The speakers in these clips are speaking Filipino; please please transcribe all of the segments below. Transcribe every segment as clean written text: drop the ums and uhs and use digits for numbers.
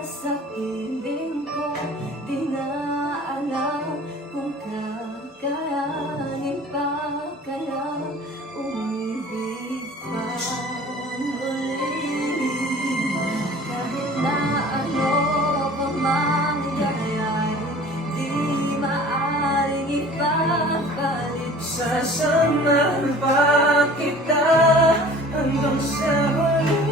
sa piling ko, di na alam kung kakayanin pa kaya umibig pa muli. Kahit na ano pa mangyayari, di maaaring ipapalit. Sasamahan pa kita hanggang sa huli.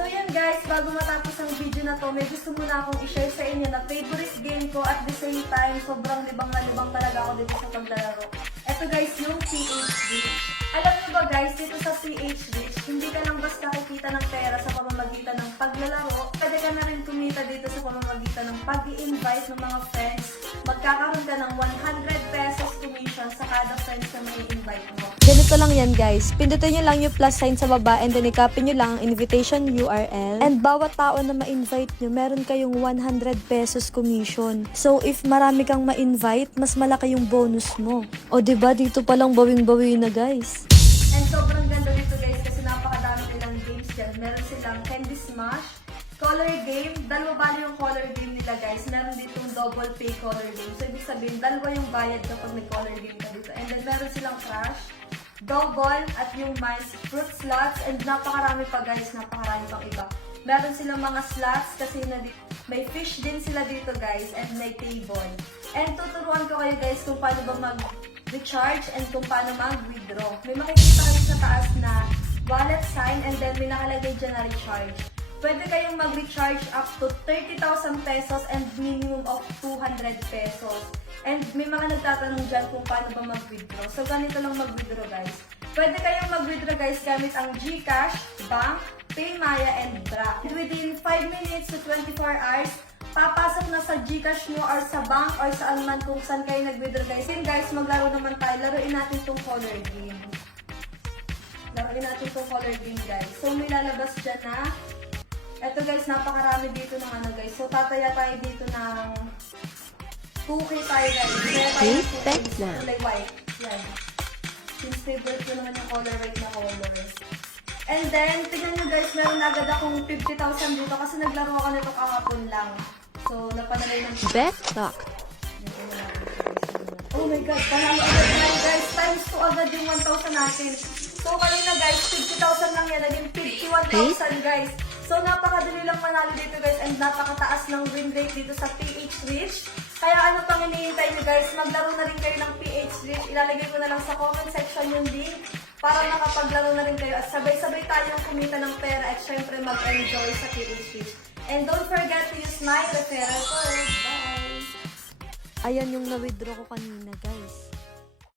So yun guys, bago matapos ang video na to, may gusto muna akong i-share sa inyo na favorite game ko at the same time, sobrang libang na libang talaga ako dito sa paglalaro. Ito guys, yung PH Reach. Alam niyo ba guys, dito sa PH Reach, hindi ka lang basta kikita ng pera sa pamamagitan ng paglalaro, pwede ka na rin kumita dito sa pamamagitan ng pag-i-invite ng mga friends. Magkakaroon ka ng 100 pesos commission sa kada friends na may invite mo. Ganito lang yan guys, pindutin nyo lang yung plus sign sa baba and then i-copy nyo lang ang invitation URL. And bawat tao na ma-invite nyo, meron kayong 100 pesos commission. So if marami kang ma-invite, mas malaki yung bonus mo. O diba, dito palang bawing-bawi na guys. And sobrang ganda dito guys kasi napakadami nilang games dyan. Meron silang Candy Smash, Color Game, dalawa bali yung color game nila guys. Meron ditong double pay color game. So ibig sabihin, dalawa yung bayad kapag may color game ka dito. And then meron silang Crash, Double, at yung Mice, Fruit Slots, and napakarami pa guys, napakarami pang iba. Meron silang mga slots kasi may fish din sila dito guys, and may table. And tuturuan ko kayo guys kung paano ba mag-recharge and kung paano mag-withdraw. May makikita kayo sa taas na wallet sign and then may nakalagay dyan na recharge. Pwede kayong mag-recharge up to 30,000 pesos and minimum of 200 pesos. And may mga nagtatanong dyan kung paano ba mag-withdraw. So, ganito lang mag-withdraw guys. Pwede kayong mag-withdraw guys gamit ang GCash, Bank, PayMaya, and BRA. And within 5 minutes to 24 hours, papasok na sa GCash nyo or sa bank or saan man kung saan kayo nag-withdraw guys. Then guys, maglaro naman tayo. Laruin natin itong color game. Laruin natin itong color game guys. So, may lalabas dyan na eto guys, napakarami dito ng ano guys. So, tataya tayo dito ng 2K tayo guys. Kaya tayo ng 2K. Kulay white. Yan. Since favorite ko naman yung color white na color. And then, tignan nyo guys, meron na agad akong 50,000 dito kasi naglaro ako nito kahapon lang. So, napanalay ng Bet Talk. Oh my god, panalo agad na guys. Times 2 agad yung 1,000 natin. So, kanina guys, 50,000 lang yan. Naging 51,000 guys. So, napakadali lang manalo dito guys and napakataas ng win rate dito sa PH Reach. Kaya ano pang hinihintay nyo guys, maglaro na rin kayo ng PH Reach. Ilalagay ko na lang sa comment section yung link para makapaglaro na rin kayo at sabay-sabay tayong kumita ng pera at syempre mag-enjoy sa PH Reach. And don't forget to use my referral code. Bye! Ayan yung na-withdraw ko kanina guys.